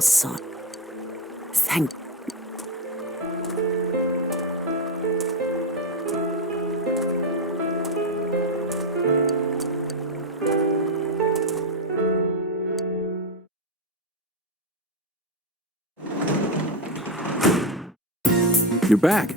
son. Thank... You're back.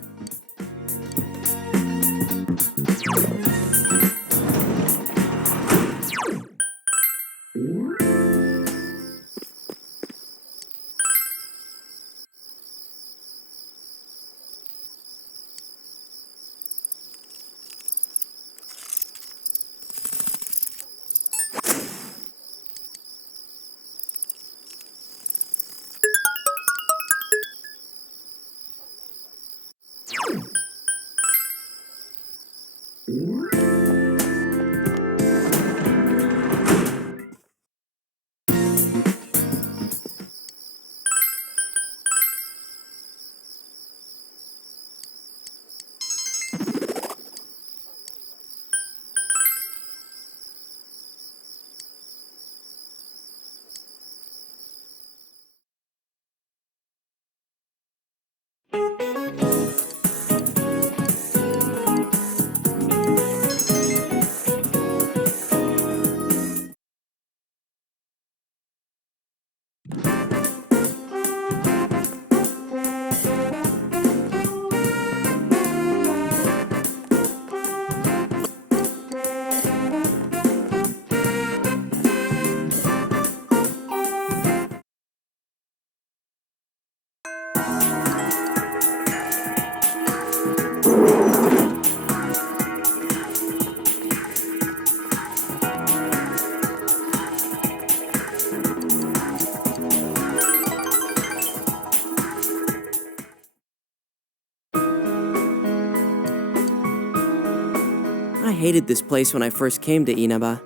I hated this place when I first came to Inaba.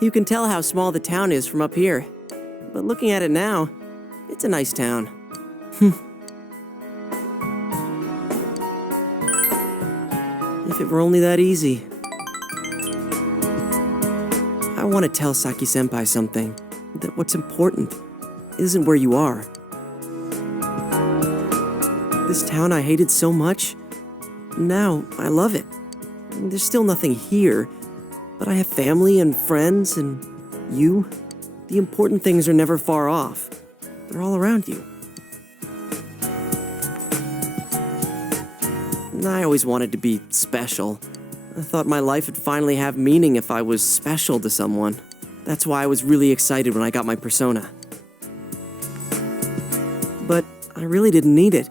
You can tell how small the town is from up here. But looking at it now, it's a nice town. If it were only that easy. I want to tell Saki-senpai something. That what's important isn't where you are. This town I hated so much, now I love it. There's still nothing here, but I have family and friends and you. The important things are never far off. They're all around you. I always wanted to be special. I thought my life would finally have meaning if I was special to someone. That's why I was really excited when I got my persona. But I really didn't need it.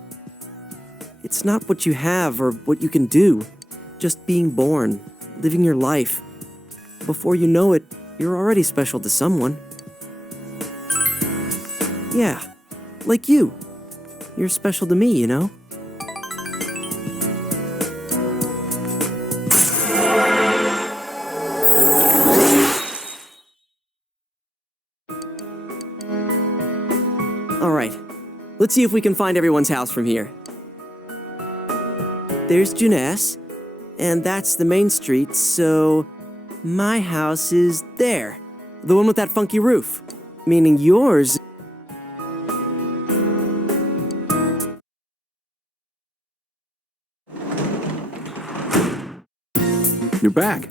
It's not what you have or what you can do. Just being born, living your life. Before you know it, you're already special to someone. Yeah, like you. You're special to me, you know? All right, let's see if we can find everyone's house from here. There's Juness. And that's the main street, so my house is there. The one with that funky roof. Meaning yours... You're back.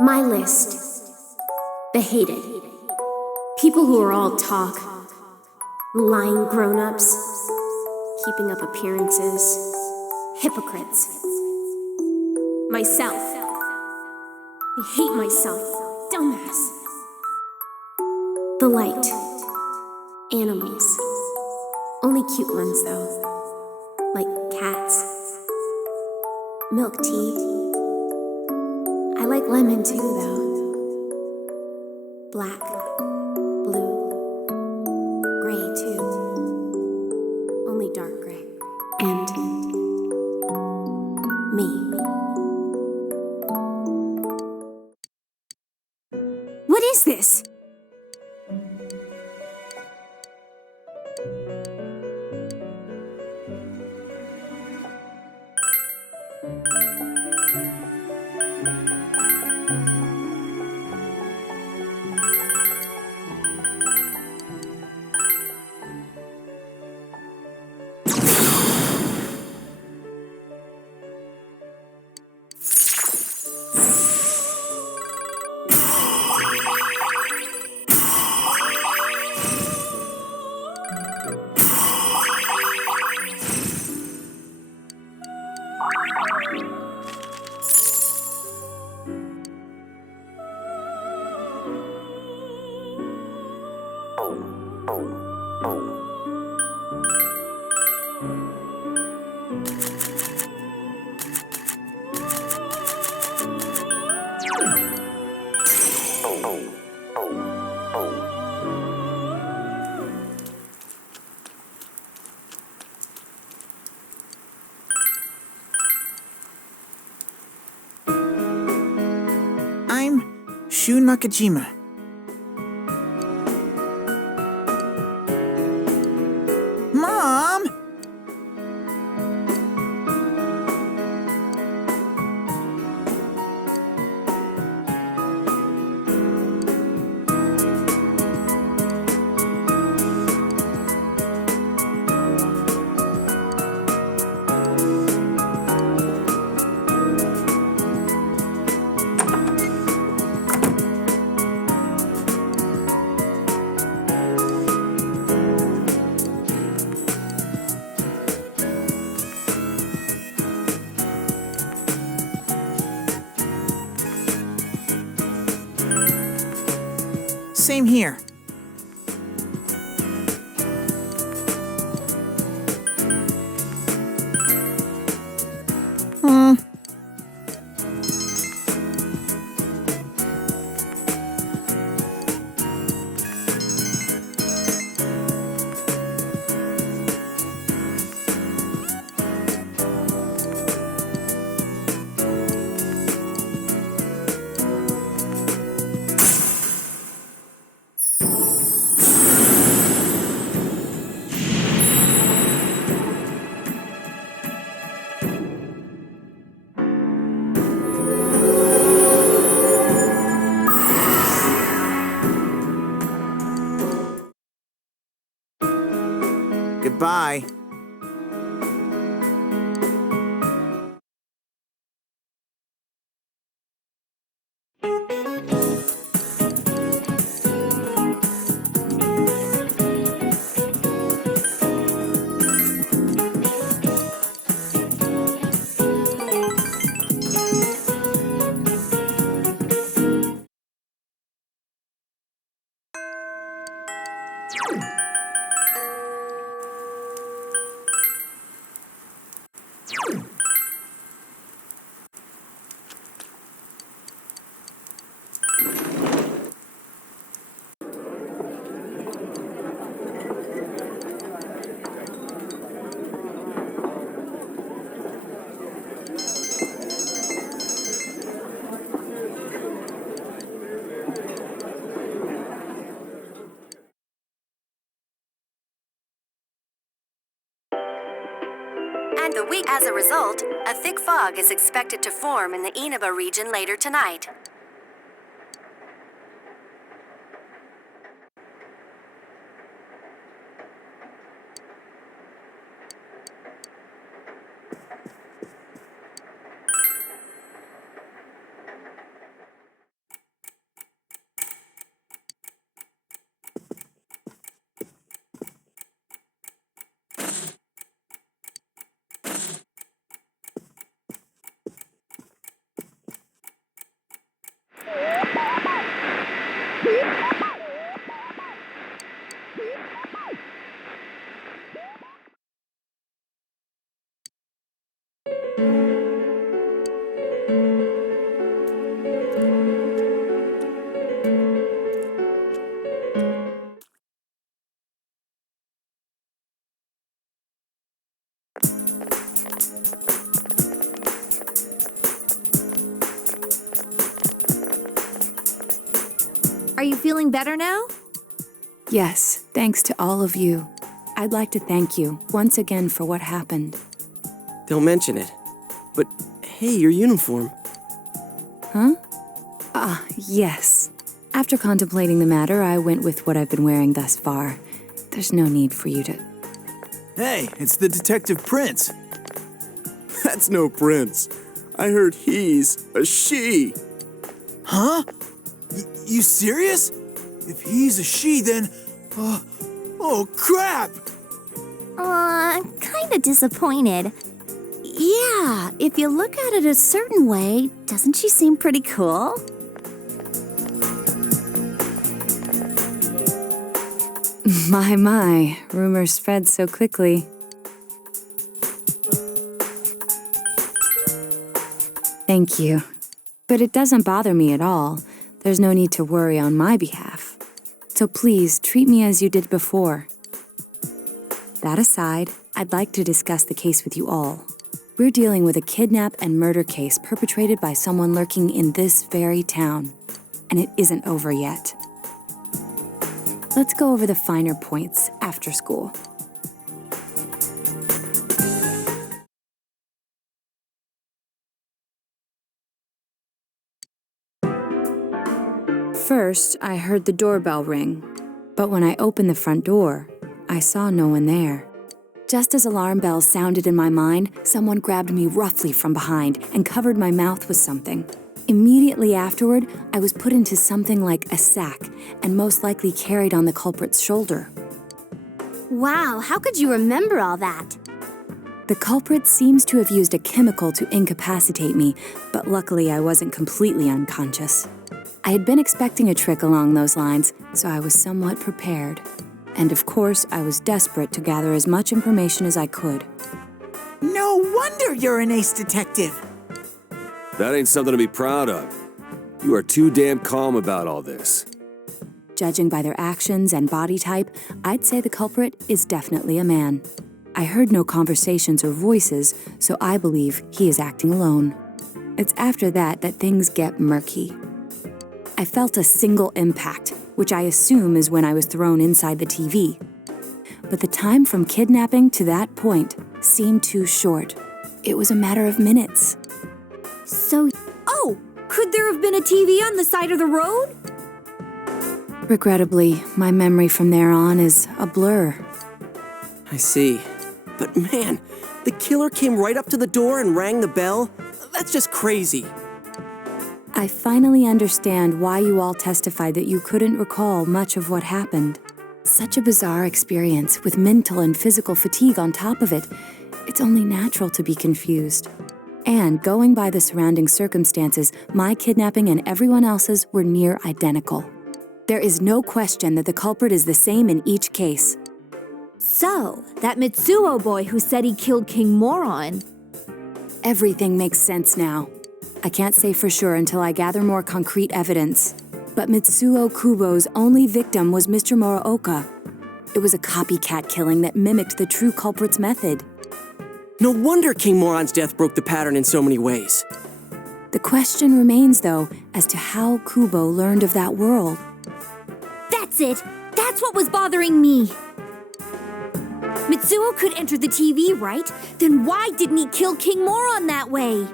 My list. The hated. People who are all talk. Lying grown-ups. Keeping up appearances. Hypocrites. Myself. I hate myself. Dumbass. The light. Animals. Only cute ones, though. Like cats. Milk tea. I like lemon too, though. Black. Blue. Gray, too. Only dark gray. And me. What is this? I'm Shu Nakajima. Mom! Same here. Goodbye. As a result, a thick fog is expected to form in the Inaba region later tonight. Are you feeling better now? Yes, thanks to all of you. I'd like to thank you once again for what happened. Don't mention it. But hey, your uniform. Huh? Yes. After contemplating the matter, I went with what I've been wearing thus far. There's no need for you to... Hey, it's the Detective Prince. That's no prince. I heard he's a she. Huh? You serious? If he's a she, then... oh, crap! Kinda disappointed. Yeah, if you look at it a certain way, doesn't she seem pretty cool? My, rumors spread so quickly. Thank you. But it doesn't bother me at all. There's no need to worry on my behalf. So please, treat me as you did before. That aside, I'd like to discuss the case with you all. We're dealing with a kidnap and murder case perpetrated by someone lurking in this very town. And it isn't over yet. Let's go over the finer points after school. First, I heard the doorbell ring, but when I opened the front door, I saw no one there. Just as alarm bells sounded in my mind, someone grabbed me roughly from behind and covered my mouth with something. Immediately afterward, I was put into something like a sack and most likely carried on the culprit's shoulder. Wow, how could you remember all that? The culprit seems to have used a chemical to incapacitate me, but luckily I wasn't completely unconscious. I had been expecting a trick along those lines, so I was somewhat prepared. And of course, I was desperate to gather as much information as I could. No wonder you're an ace detective. That ain't something to be proud of. You are too damn calm about all this. Judging by their actions and body type, I'd say the culprit is definitely a man. I heard no conversations or voices, so I believe he is acting alone. It's after that things get murky. I felt a single impact, which I assume is when I was thrown inside the TV. But the time from kidnapping to that point seemed too short. It was a matter of minutes. So, could there have been a TV on the side of the road? Regrettably, my memory from there on is a blur. I see. But man, the killer came right up to the door and rang the bell? That's just crazy. I finally understand why you all testified that you couldn't recall much of what happened. Such a bizarre experience with mental and physical fatigue on top of it. It's only natural to be confused. And going by the surrounding circumstances, my kidnapping and everyone else's were near identical. There is no question that the culprit is the same in each case. So, that Mitsuo boy who said he killed King Moron. Everything makes sense now. I can't say for sure until I gather more concrete evidence. But Mitsuo Kubo's only victim was Mr. Muraoka. It was a copycat killing that mimicked the true culprit's method. No wonder King Moron's death broke the pattern in so many ways. The question remains, though, as to how Kubo learned of that world. That's it! That's what was bothering me! Mitsuo could enter the TV, right? Then why didn't he kill King Moron that way?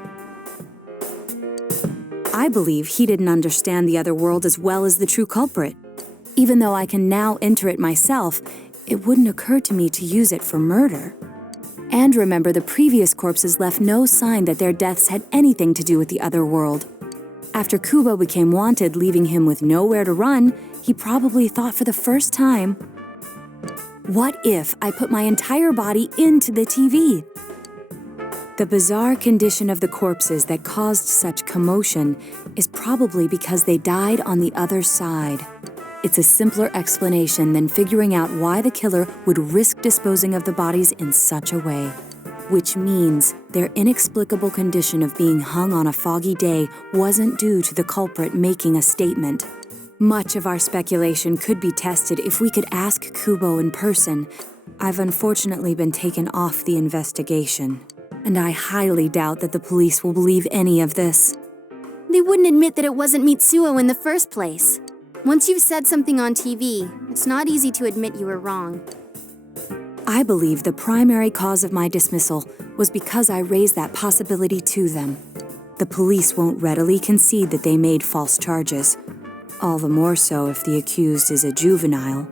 I believe he didn't understand the other world as well as the true culprit. Even though I can now enter it myself, it wouldn't occur to me to use it for murder. And remember, the previous corpses left no sign that their deaths had anything to do with the other world. After Kubo became wanted, leaving him with nowhere to run, he probably thought for the first time, what if I put my entire body into the TV? The bizarre condition of the corpses that caused such commotion is probably because they died on the other side. It's a simpler explanation than figuring out why the killer would risk disposing of the bodies in such a way. Which means their inexplicable condition of being hung on a foggy day wasn't due to the culprit making a statement. Much of our speculation could be tested if we could ask Kubo in person. I've unfortunately been taken off the investigation, and I highly doubt that the police will believe any of this. They wouldn't admit that it wasn't Mitsuo in the first place. Once you've said something on TV, it's not easy to admit you were wrong. I believe the primary cause of my dismissal was because I raised that possibility to them. The police won't readily concede that they made false charges, all the more so if the accused is a juvenile.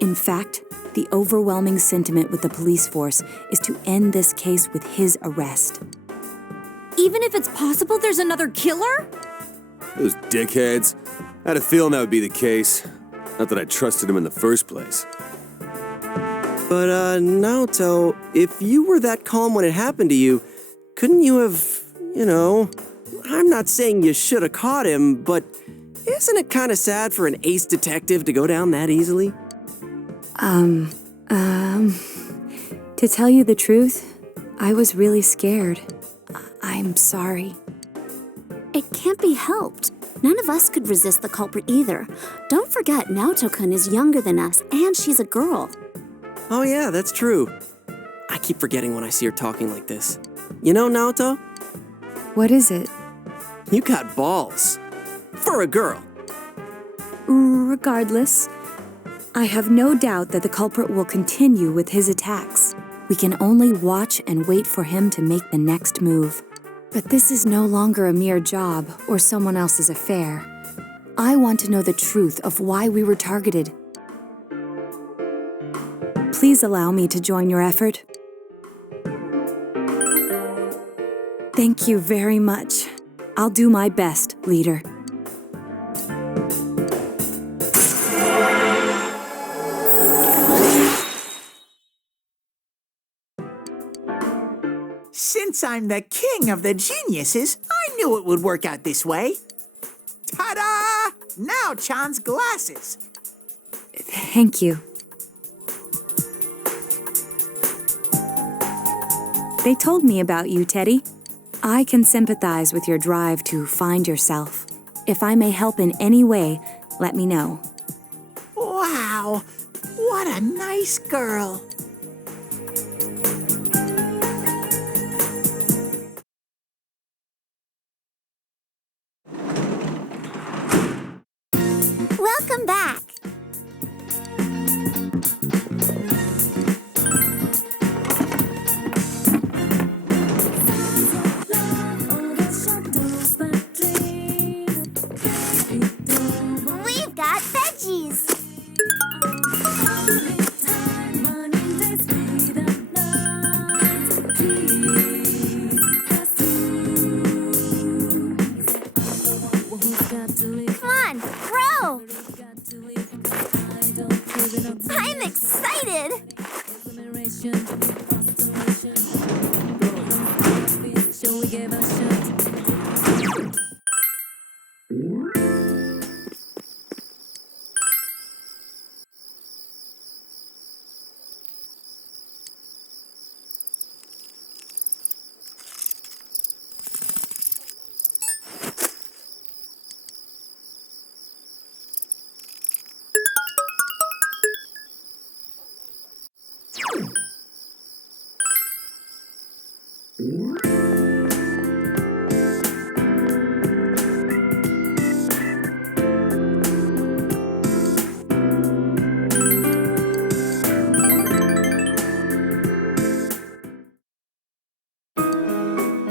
In fact, the overwhelming sentiment with the police force is to end this case with his arrest. Even if it's possible there's another killer? Those dickheads. I had a feeling that would be the case. Not that I trusted him in the first place. But, Naoto, if you were that calm when it happened to you, couldn't you have, I'm not saying you should have caught him, but isn't it kind of sad for an ace detective to go down that easily? To tell you the truth, I was really scared. I'm sorry. It can't be helped. None of us could resist the culprit either. Don't forget, Naoto-kun is younger than us, and she's a girl. Oh yeah, that's true. I keep forgetting when I see her talking like this. You know, Naoto, What is it? you got balls. For a girl. Regardless, I have no doubt that the culprit will continue with his attacks. We can only watch and wait for him to make the next move. But this is no longer a mere job or someone else's affair. I want to know the truth of why we were targeted. Please allow me to join your effort. Thank you very much. I'll do my best, leader. Since I'm the king of the geniuses, I knew it would work out this way. Ta-da! Now Chan's glasses. Thank you. They told me about you, Teddy. I can sympathize with your drive to find yourself. If I may help in any way, let me know. Wow, what a nice girl. Welcome back. We've got veggies. Come on, grow. I'm excited.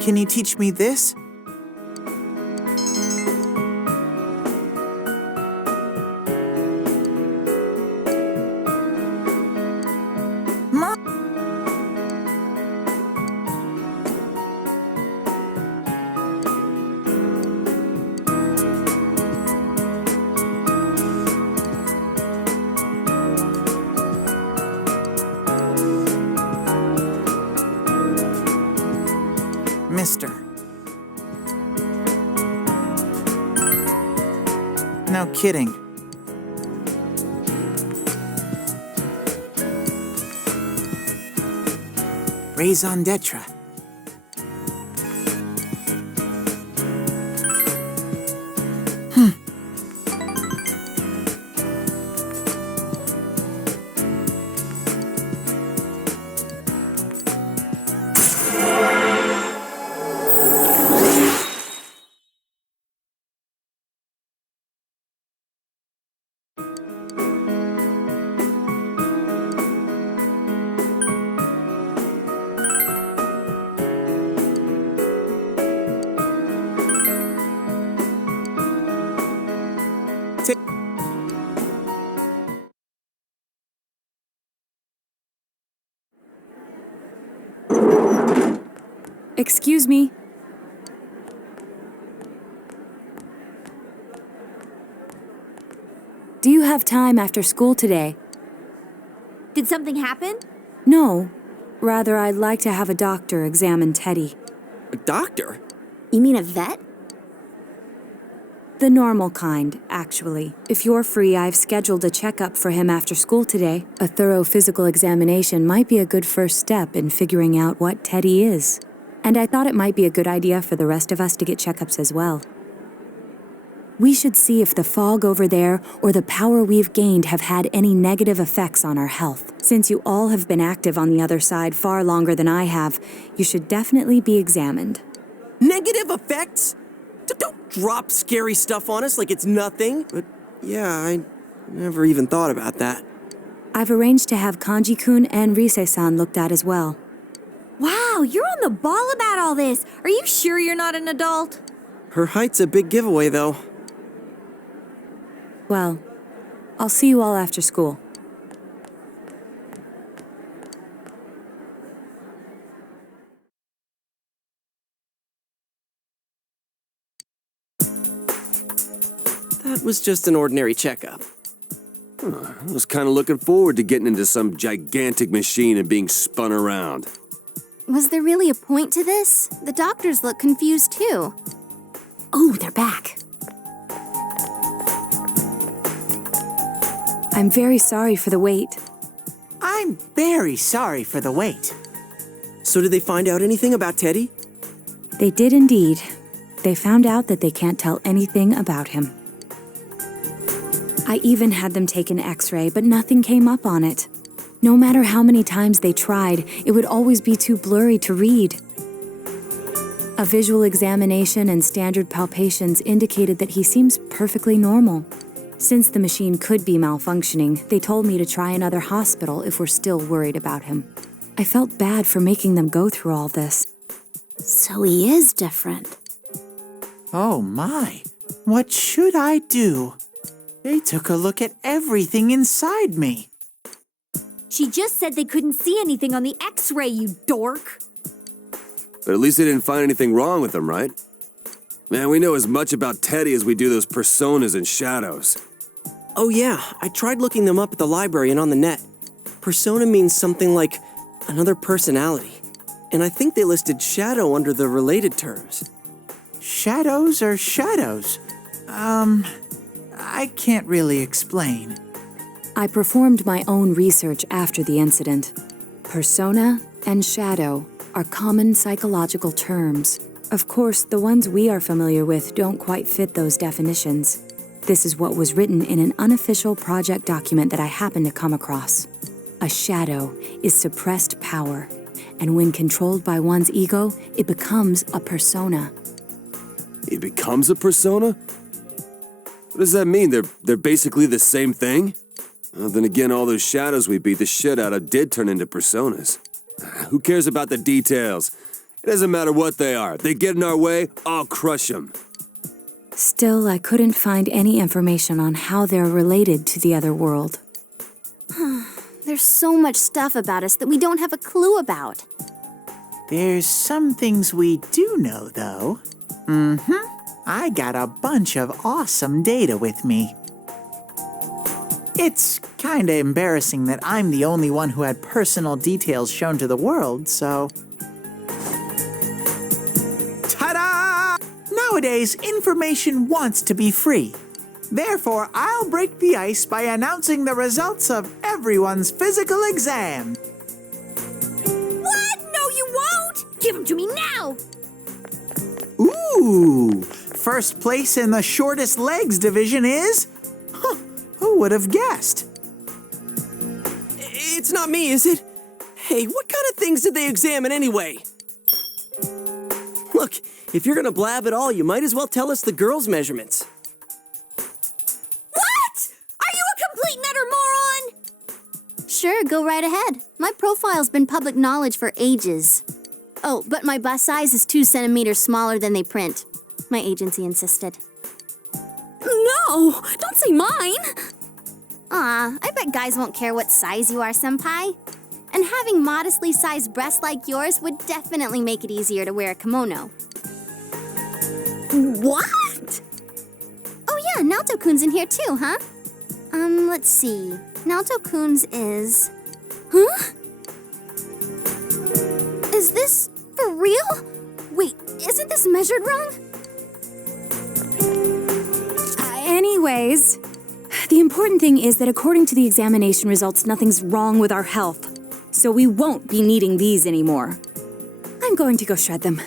Can you teach me this? Mister. No kidding. Raison d'etre. Excuse me. Do you have time after school today? Did something happen? No. Rather, I'd like to have a doctor examine Teddy. A doctor? You mean a vet? The normal kind, actually. If you're free, I've scheduled a checkup for him after school today. A thorough physical examination might be a good first step in figuring out what Teddy is. And I thought it might be a good idea for the rest of us to get checkups as well. We should see if the fog over there or the power we've gained have had any negative effects on our health. Since you all have been active on the other side far longer than I have, you should definitely be examined. Negative effects? Don't drop scary stuff on us like it's nothing. But yeah, I never even thought about that. I've arranged to have Kanji-kun and Rise-san looked at as well. Wow, you're on the ball about all this. Are you sure you're not an adult? Her height's a big giveaway, though. Well, I'll see you all after school. That was just an ordinary checkup. I was kind of looking forward to getting into some gigantic machine and being spun around. Was there really a point to this? The doctors look confused too. Oh, they're back. I'm very sorry for the wait. I'm very sorry for the wait. So did they find out anything about Teddy? They did indeed. They found out that they can't tell anything about him. I even had them take an X-ray, but nothing came up on it. No matter how many times they tried, it would always be too blurry to read. A visual examination and standard palpations indicated that he seems perfectly normal. Since the machine could be malfunctioning, they told me to try another hospital if we're still worried about him. I felt bad for making them go through all this. So he is different. Oh my, what should I do? They took a look at everything inside me. She just said they couldn't see anything on the X-ray, you dork. But at least they didn't find anything wrong with him, right? Man, we know as much about Teddy as we do those personas and shadows. Oh yeah, I tried looking them up at the library and on the net. Persona means something like another personality. And I think they listed shadow under the related terms. Shadows are shadows. I can't really explain. I performed my own research after the incident. Persona and shadow are common psychological terms. Of course, the ones we are familiar with don't quite fit those definitions. This is what was written in an unofficial project document that I happened to come across. A shadow is suppressed power, and when controlled by one's ego, it becomes a persona. He becomes a persona? What does that mean? They're basically the same thing? Well, then again, all those shadows we beat the shit out of did turn into personas. Who cares about the details? It doesn't matter what they are. They get in our way, I'll crush them. Still, I couldn't find any information on how they're related to the other world. There's so much stuff about us that we don't have a clue about. There's some things we do know, though. I got a bunch of awesome data with me. It's kinda embarrassing that I'm the only one who had personal details shown to the world, so... Ta-da! Nowadays, information wants to be free. Therefore, I'll break the ice by announcing the results of everyone's physical exam. What? No, you won't! Give them to me now! Ooh! First place in the shortest legs division is... who would have guessed? It's not me, is it? Hey, what kind of things did they examine anyway? Look, if you're gonna blab at all, you might as well tell us the girls' measurements. What? Are you a complete and utter moron? Sure, go right ahead. My profile's been public knowledge for ages. Oh, but my bust size is 2 centimeters smaller than they print. My agency insisted. No, don't say mine. Aw, I bet guys won't care what size you are, senpai. And having modestly sized breasts like yours would definitely make it easier to wear a kimono. What? Oh yeah, Naoto-kun's in here too, huh? Let's see. Naoto-kun's is... Huh? Is this for real? Wait, isn't this measured wrong? Anyways, the important thing is that according to the examination results, nothing's wrong with our health. So we won't be needing these anymore. I'm going to go shred them.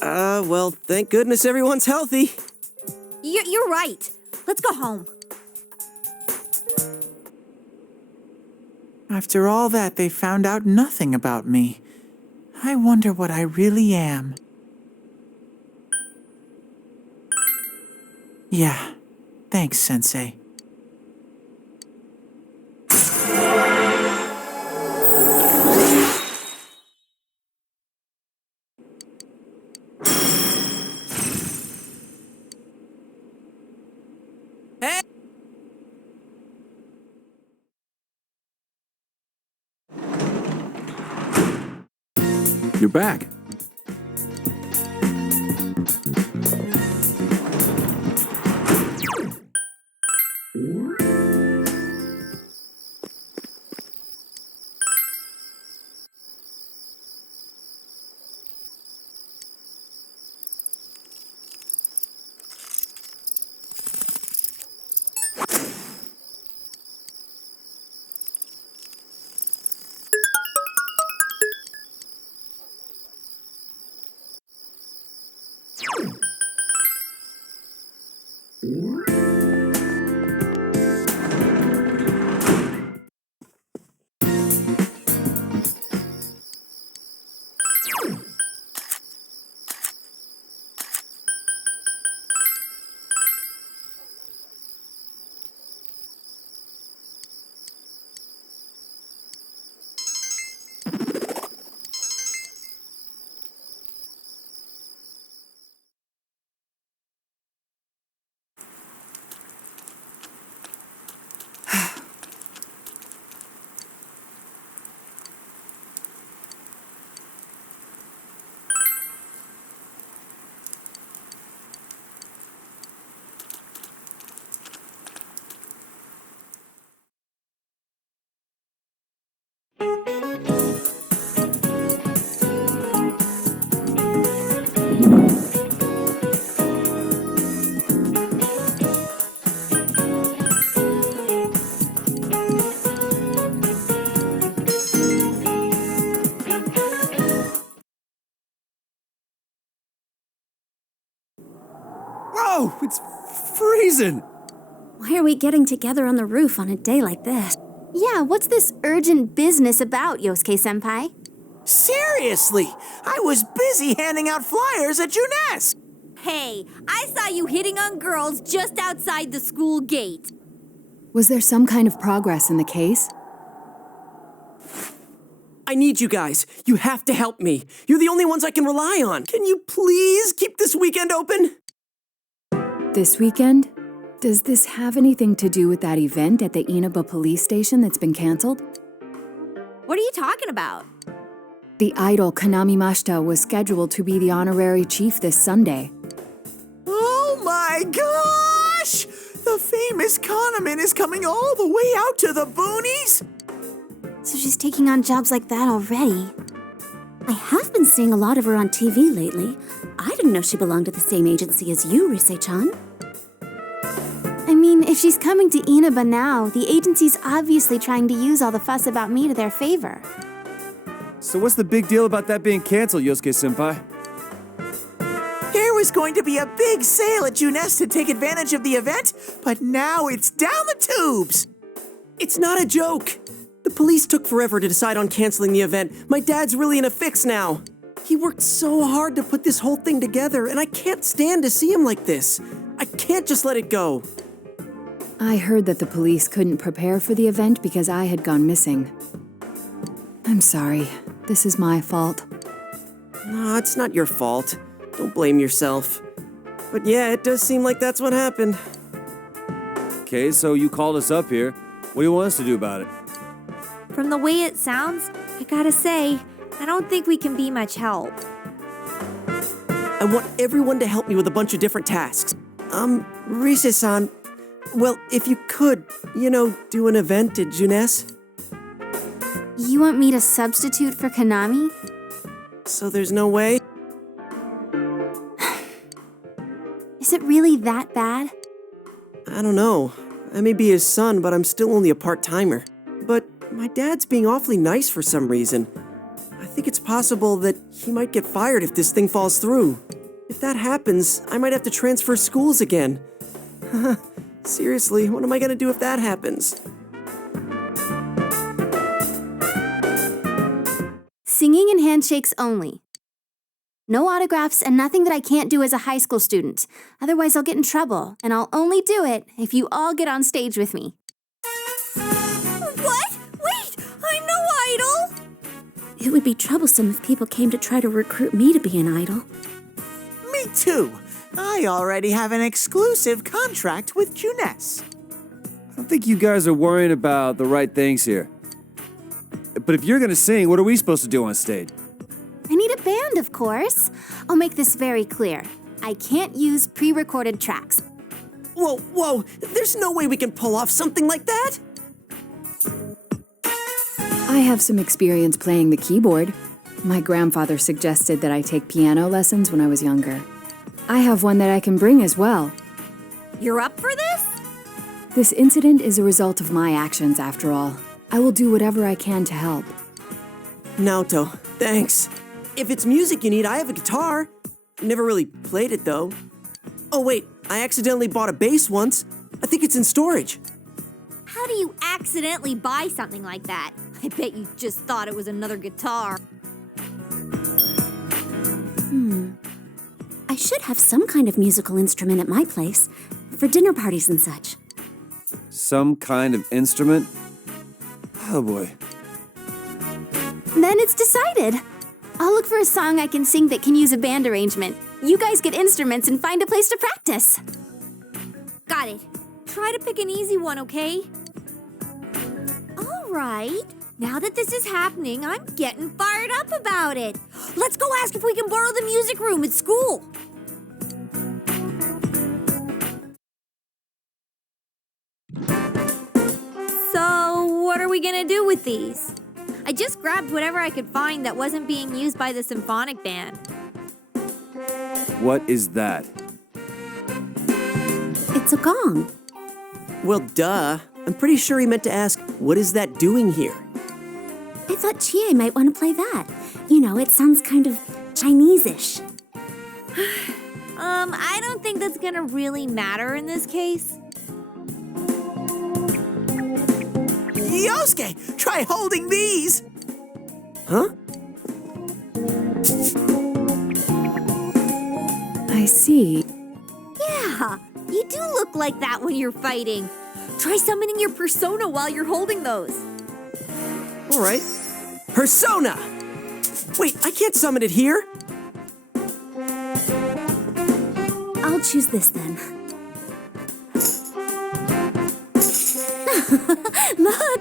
Well, thank goodness everyone's healthy. You're right. Let's go home. After all that, they found out nothing about me. I wonder what I really am. Yeah, thanks, Sensei. You're back. Whoa, it's freezing. Why are we getting together on the roof on a day like this? Yeah, what's this urgent business about, Yosuke-senpai? Seriously, I was busy handing out flyers at Juness. Hey, I saw you hitting on girls just outside the school gate. Was there some kind of progress in the case? I need you guys. You have to help me. You're the only ones I can rely on. Can you please keep this weekend open? This weekend? Does this have anything to do with that event at the Inaba police station that's been canceled? What are you talking about? The idol Kanami Mashita was scheduled to be the honorary chief this Sunday. Oh my gosh! The famous Kahneman is coming all the way out to the boonies? So she's taking on jobs like that already. I have been seeing a lot of her on TV lately. I didn't know she belonged to the same agency as you, Rise-chan. I mean, if she's coming to Inaba now, the agency's obviously trying to use all the fuss about me to their favor. So what's the big deal about that being canceled, Yosuke-senpai? There was going to be a big sale at Juness to take advantage of the event, but now it's down the tubes. It's not a joke. The police took forever to decide on canceling the event. My dad's really in a fix now. He worked so hard to put this whole thing together, and I can't stand to see him like this. I can't just let it go. I heard that the police couldn't prepare for the event because I had gone missing. I'm sorry. This is my fault. No, it's not your fault. Don't blame yourself. But yeah, it does seem like that's what happened. Okay, so you called us up here. What do you want us to do about it? From the way it sounds, I gotta say, I don't think we can be much help. I want everyone to help me with a bunch of different tasks. Rise-san, well, if you could, do an event at Jeunesse. You want me to substitute for Konami? So there's no way? Is it really that bad? I don't know. I may be his son, but I'm still only a part-timer. But my dad's being awfully nice for some reason. I think it's possible that he might get fired if this thing falls through. If that happens, I might have to transfer schools again. Seriously, what am I gonna do if that happens? Singing and handshakes only. No autographs and nothing that I can't do as a high school student. Otherwise, I'll get in trouble, and I'll only do it if you all get on stage with me. What? Wait! I'm no idol! It would be troublesome if people came to try to recruit me to be an idol. Me too. I already have an exclusive contract with Jeunesse. I don't think you guys are worrying about the right things here. But if you're gonna sing, what are we supposed to do on stage? I need a band, of course. I'll make this very clear. I can't use pre-recorded tracks. Whoa, there's no way we can pull off something like that! I have some experience playing the keyboard. My grandfather suggested that I take piano lessons when I was younger. I have one that I can bring as well. You're up for this? This incident is a result of my actions, after all. I will do whatever I can to help. Naoto, thanks. If it's music you need, I have a guitar. Never really played it, though. Oh, wait, I accidentally bought a bass once. I think it's in storage. How do you accidentally buy something like that? I bet you just thought it was another guitar. I should have some kind of musical instrument at my place, for dinner parties and such. Some kind of instrument? Oh boy. Then it's decided. I'll look for a song I can sing that can use a band arrangement. You guys get instruments and find a place to practice. Got it. Try to pick an easy one, okay? All right. Now that this is happening, I'm getting fired up about it. Let's go ask if we can borrow the music room at school. So, what are we gonna do with these? I just grabbed whatever I could find that wasn't being used by the symphonic band. What is that? It's a gong. Well, duh. I'm pretty sure he meant to ask, what is that doing here? I thought Chie might want to play that. It sounds kind of Chinese-ish. I don't think that's gonna really matter in this case. Yosuke, try holding these. Huh? I see. Yeah, you do look like that when you're fighting. Try summoning your persona while you're holding those. All right. Persona! Wait, I can't summon it here. I'll choose this then.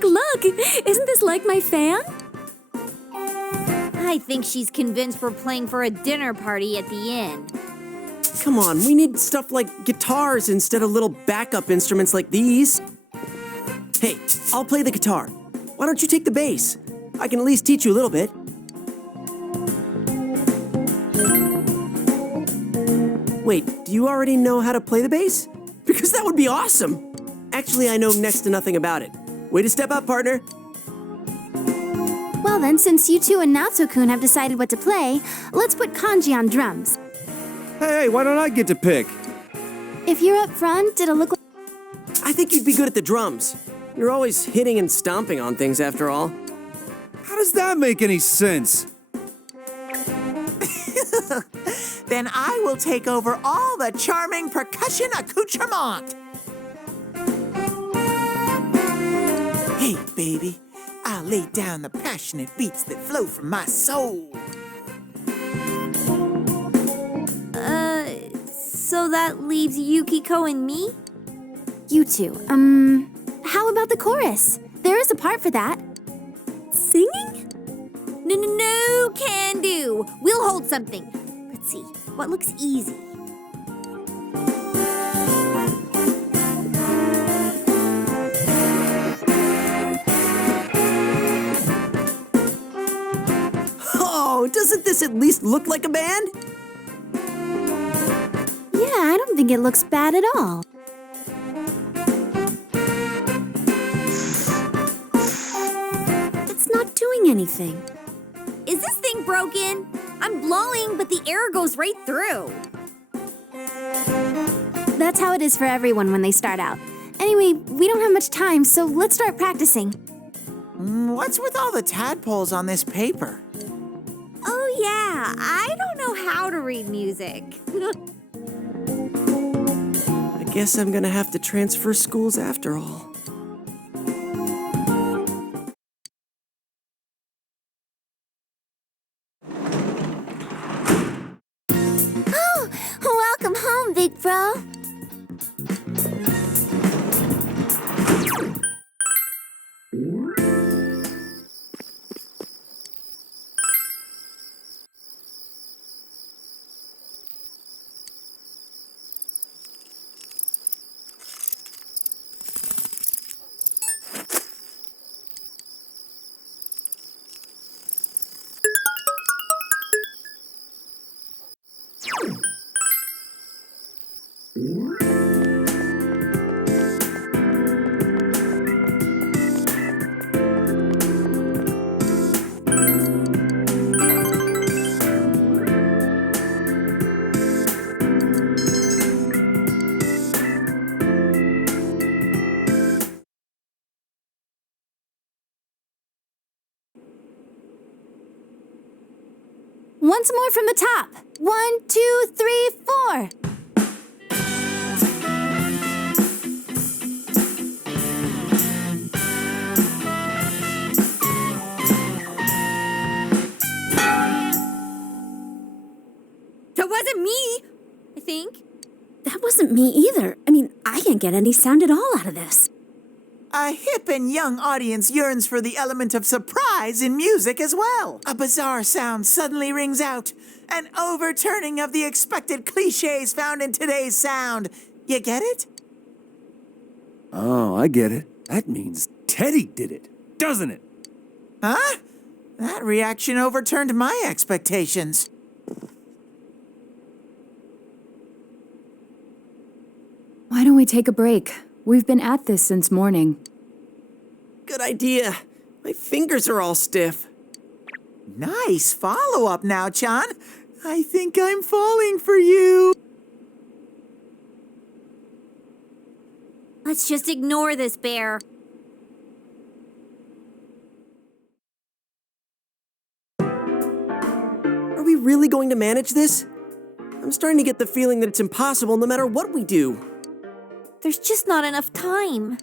Look! Isn't this like my fan? I think she's convinced we're playing for a dinner party at the inn. Come on, we need stuff like guitars instead of little backup instruments like these. Hey, I'll play the guitar. Why don't you take the bass? I can at least teach you a little bit. Wait, do you already know how to play the bass? Because that would be awesome! Actually, I know next to nothing about it. Way to step up, partner. Well then, since you two and Natsu-kun have decided what to play, let's put Kanji on drums. Hey, why don't I get to pick? If you're up front, it'll look like... I think you'd be good at the drums. You're always hitting and stomping on things after all. How does that make any sense? Then I will take over all the charming percussion accoutrement. Hey, baby, I'll lay down the passionate beats that flow from my soul. So that leaves Yukiko and me? You two, how about the chorus? There is a part for that. Singing? No, can do. We'll hold something. Let's see, what looks easy? Oh, doesn't this at least look like a band? Yeah, I don't think it looks bad at all. It's not doing anything. Is this thing broken? I'm blowing, but the air goes right through. That's how it is for everyone when they start out. Anyway, we don't have much time, so let's start practicing. What's with all the tadpoles on this paper? Oh yeah, I don't know how to read music. I guess I'm gonna have to transfer schools after all. Oh, welcome home, big bro. Once more from the top. 1, 2, 3, 4. That wasn't me, I think. That wasn't me either. I mean, I can't get any sound at all out of this. A hip and young audience yearns for the element of surprise in music as well. A bizarre sound suddenly rings out. An overturning of the expected cliches found in today's sound. You get it? Oh, I get it. That means Teddy did it, doesn't it? Huh? That reaction overturned my expectations. Why don't we take a break? We've been at this since morning. Good idea. My fingers are all stiff. Nice follow-up now, Chan. I think I'm falling for you. Let's just ignore this bear. Are we really going to manage this? I'm starting to get the feeling that it's impossible no matter what we do. There's just not enough time.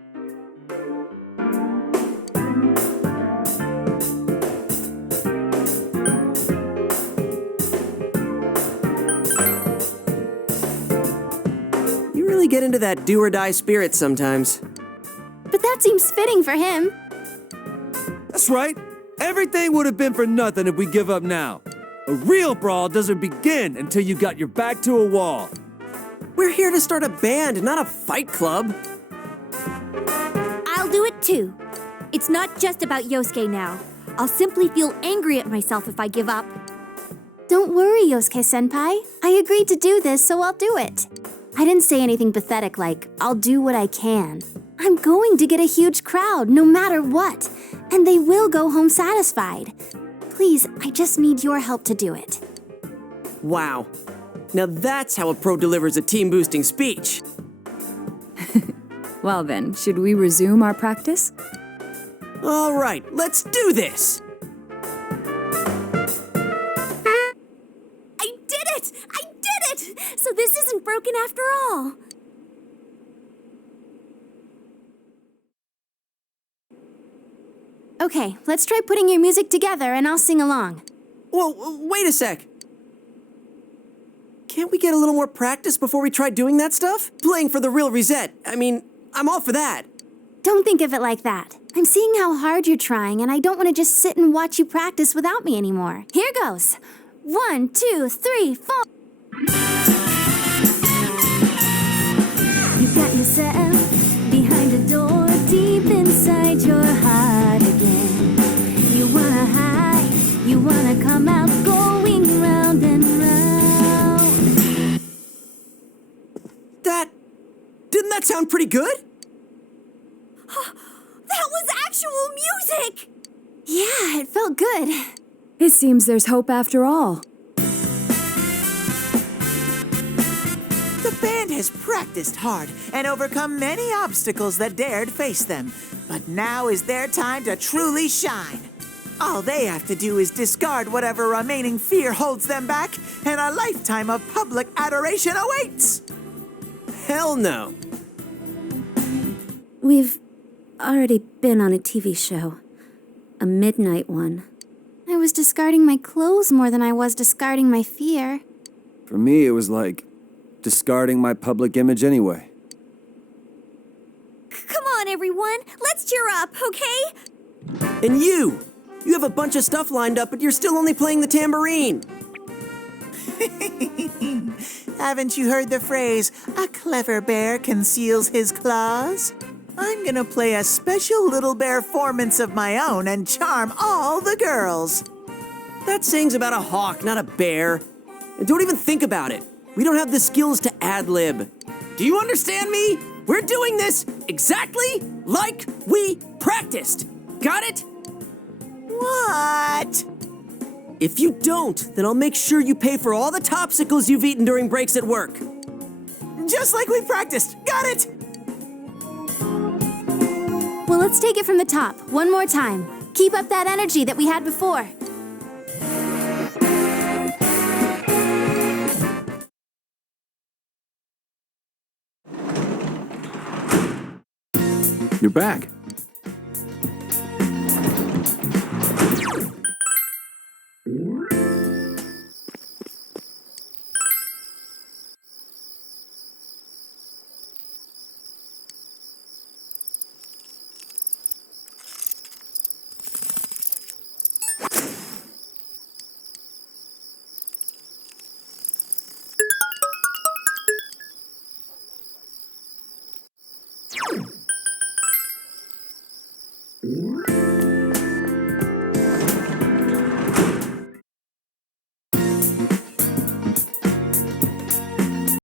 You really get into that do-or-die spirit sometimes. But that seems fitting for him. That's right. Everything would have been for nothing if we give up now. A real brawl doesn't begin until you got your back to a wall. We're here to start a band, not a fight club. I'll do it too. It's not just about Yosuke now. I'll simply feel angry at myself if I give up. Don't worry, Yosuke-senpai. I agreed to do this, so I'll do it. I didn't say anything pathetic like, I'll do what I can. I'm going to get a huge crowd, no matter what. And they will go home satisfied. Please, I just need your help to do it. Wow. Now that's how a pro delivers a team-boosting speech. Well then, should we resume our practice? All right, let's do this. I did it! I did it! So this isn't broken after all. Okay, let's try putting your music together and I'll sing along. Whoa, wait a sec. Can't we get a little more practice before we try doing that stuff? Playing for the real reset. I mean, I'm all for that. Don't think of it like that. I'm seeing how hard you're trying, and I don't want to just sit and watch you practice without me anymore. Here goes. 1, 2, 3, 4. You got yourself behind a door deep inside your heart again. You wanna hide, you wanna come out, going round and round. Didn't that sound pretty good? That was actual music! Yeah, it felt good. It seems there's hope after all. The band has practiced hard and overcome many obstacles that dared face them. But now is their time to truly shine. All they have to do is discard whatever remaining fear holds them back, and a lifetime of public adoration awaits! Hell no. We've already been on a TV show. A midnight one. I was discarding my clothes more than I was discarding my fear. For me, it was like discarding my public image anyway. Come on, everyone. Let's cheer up, okay? And you have a bunch of stuff lined up, but you're still only playing the tambourine. Haven't you heard the phrase, a clever bear conceals his claws? I'm gonna play a special little bear performance of my own and charm all the girls. That saying's about a hawk, not a bear. And don't even think about it. We don't have the skills to ad-lib. Do you understand me? We're doing this exactly like we practiced. Got it? What? If you don't, then I'll make sure you pay for all the topsicles you've eaten during breaks at work. Just like we practiced. Got it? Well, let's take it from the top, one more time. Keep up that energy that we had before. You're back.